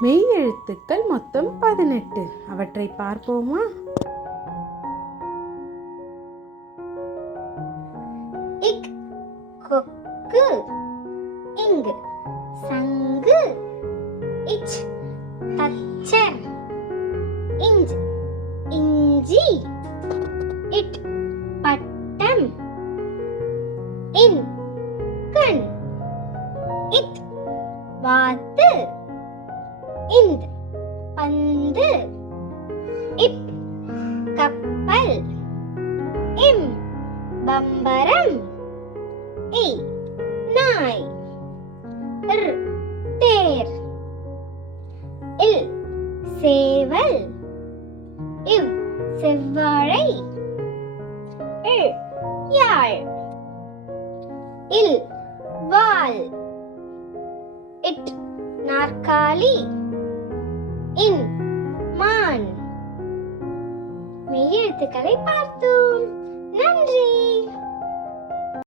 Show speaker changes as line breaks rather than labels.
மெய் எழுத்துக்கள் மொத்தம் பதினெட்டு. அவற்றை பார்ப்போமா?
இக் கொக்கு இங்கு சங்கு இச் தச்சன் இஞ்ச் இஞ்சி இட் பட்டம் இன் கண் இத் வாத்து இந்த். பந்து இப் கப்பல் இம் பம்பரம் இ நாய் ர் தேர் இல் சேவல் இவ் செவ்வாழை இழ் யாழ் இல் வால் இட் நாற்காலி மெய் எழுத்துக்களை பார்த்தோம்.